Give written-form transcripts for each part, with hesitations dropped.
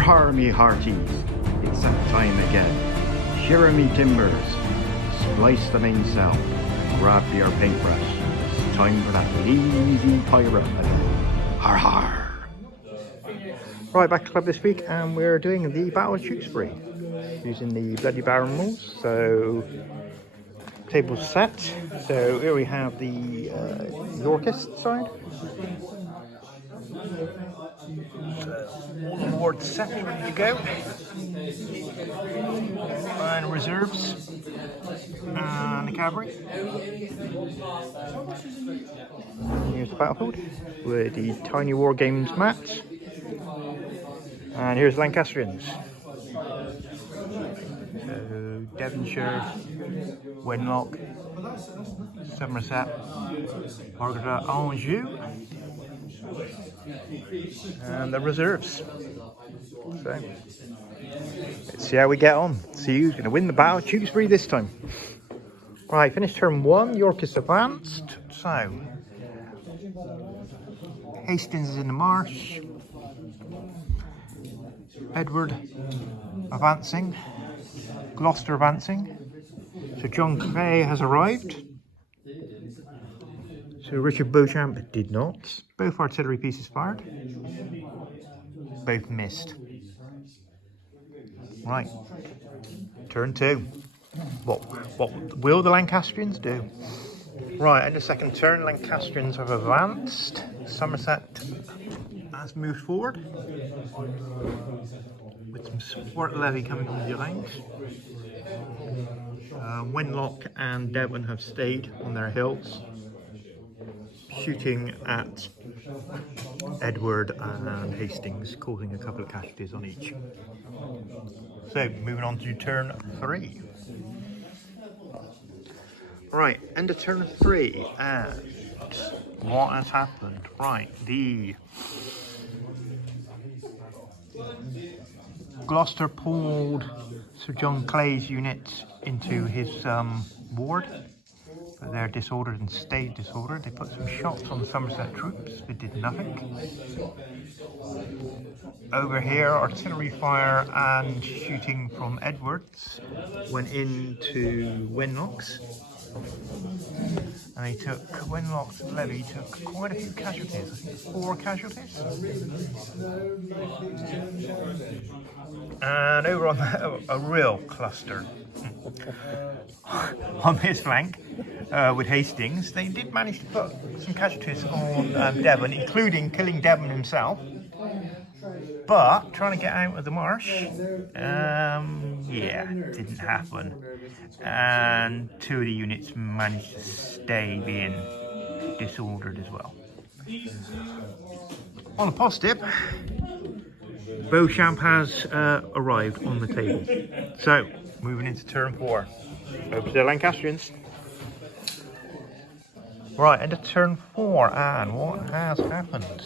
Har me hearties, it's that time again. Shiver me timbers, splice the mainsail, grab your paintbrush. It's time for that lazy pirate. Har har! Right, back to club this week, and we're doing the Battle of Tewkesbury using the bloody Baron rules. So, table set. So here we have the Yorkist side. All the board set, ready to go. And reserves. And the cavalry. Here's the battlefield with the tiny Wargames mat. And here's Lancastrians. So Devonshire, Wenlock, Somerset, Margaret Anjou, and the reserves. So let's see how we get on. See who's going to win the Battle of Tewkesbury this time. Right, finished turn 1, Yorkist advanced. So Hastings is in the marsh. Edward advancing. Gloucester advancing. So John Clay has arrived. So Richard Beauchamp did not. Both artillery pieces fired. Both missed. Right. Turn 2. What will the Lancastrians do? Right, in the second turn, Lancastrians have advanced. Somerset has moved forward. With some support levy coming from the lines. Wenlock and Devon have stayed on their hills, shooting at Edward and Hastings, causing a couple of casualties on each. So, moving on to turn 3. Right, end of turn 3, and what has happened? Right, the Gloucester pulled Sir John Clay's unit into his ward, but they're disordered and stayed disordered. They put some shots on the Somerset troops, they did nothing. Over here, artillery fire and shooting from Edwards went into Wenlock's, and he took, Wenlock's levy took quite a few casualties, I think 4 casualties. And over on a real cluster on this flank with Hastings, they did manage to put some casualties on Devon, including killing Devon himself. But trying to get out of the marsh, yeah, didn't happen. And 2 of the units managed to stay being disordered as well. On a positive, Beauchamp has arrived on the table. So, moving into turn 4. Over to the Lancastrians. Right, into turn 4, and what has happened?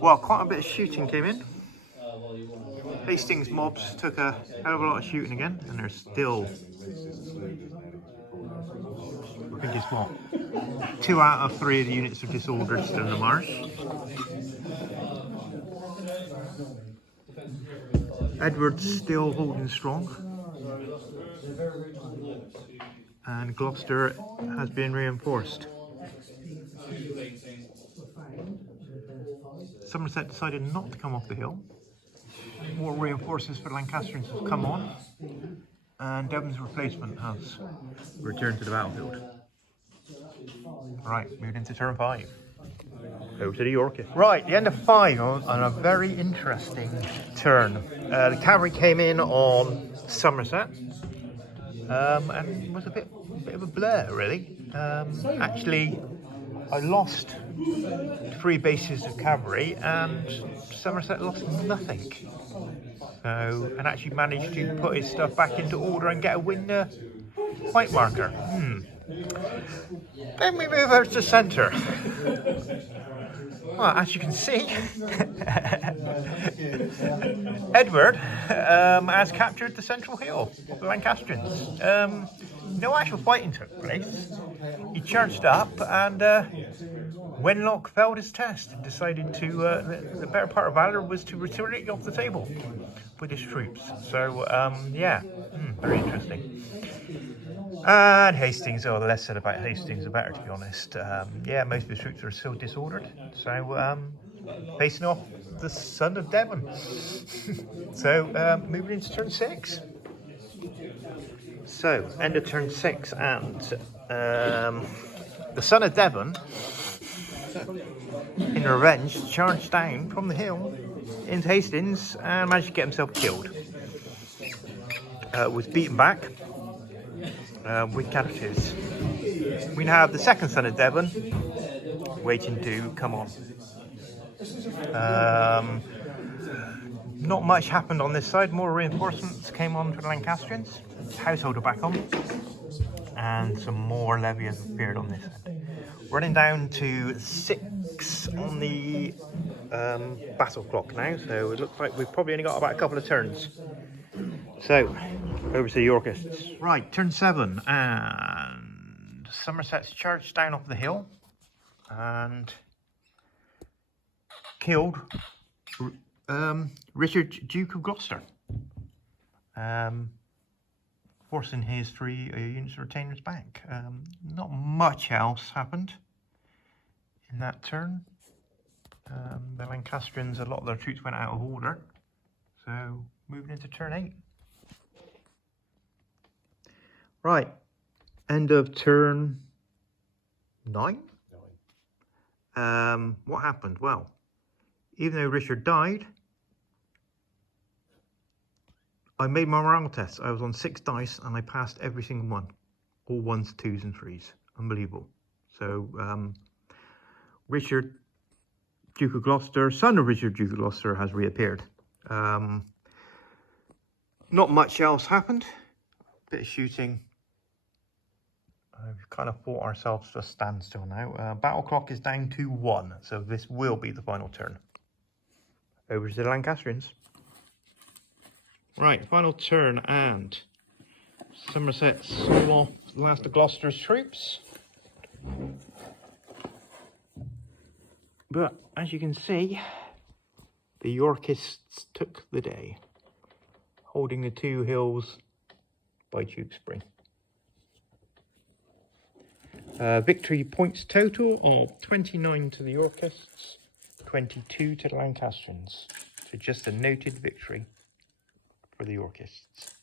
Well, quite a bit of shooting came in. Hastings mobs took a hell of a lot of shooting again, and they're still, I think it's what, 2 out of 3 of the units are disordered still in the marsh. Edward's still holding strong, and Gloucester has been reinforced. Somerset decided not to come off the hill. More reinforcements for Lancastrians have come on, and Devon's replacement has returned to the battlefield. Right, moving into turn 5. Over to the Yorkist. Right, the end of 5 on a very interesting turn. The cavalry came in on Somerset, and it was a bit of a blur, really. Actually, I lost 3 bases of cavalry, and Somerset lost nothing. So, and actually managed to put his stuff back into order and get a win white marker. Then we move over to the centre. Well, as you can see, Edward has captured the central hill of the Lancastrians. No actual fighting took place. He charged up and Wenlock failed his test and decided to, the better part of valor was to retreat off the table with his troops. So, yeah, very interesting. And Hastings, oh, the less said about Hastings, the better, to be honest. Yeah, most of his troops are still disordered. So, facing off the son of Devon. So, moving into turn 6. So, end of turn 6, and the son of Devon, in revenge, charged down from the hill into Hastings and managed to get himself killed. Was beaten back with casualties. We now have the second son of Devon waiting to come on. Not much happened on this side. More reinforcements came on for the Lancastrians. Household are back on. And some more levies appeared on this end. Running down to 6 on the battle clock now. So it looks like we've probably only got about a couple of turns. So, over to the Yorkists. Right, turn 7. And Somerset's charged down off the hill. And killed Richard, Duke of Gloucester, forcing his 3 units of retainers back. Not much else happened in that turn. The Lancastrians, a lot of their troops went out of order. So, moving into turn 8. Right, end of turn 9. What happened? Well, even though Richard died, I made my morale test. I was on 6 dice and I passed every single one. All 1s, 2s and 3s. Unbelievable. So, Richard, Duke of Gloucester, son of Richard, Duke of Gloucester, has reappeared. Not much else happened. Bit of shooting. We've kind of fought ourselves to a standstill now. Battle clock is down to 1, so this will be the final turn. Over to the Lancastrians. Right, final turn, and Somerset saw off the last of Gloucester's troops. But as you can see, the Yorkists took the day, holding the 2 hills by Tewkesbury. Victory points total of 29 to the Yorkists, 22 to the Lancastrians. So just a noted victory for the Yorkists.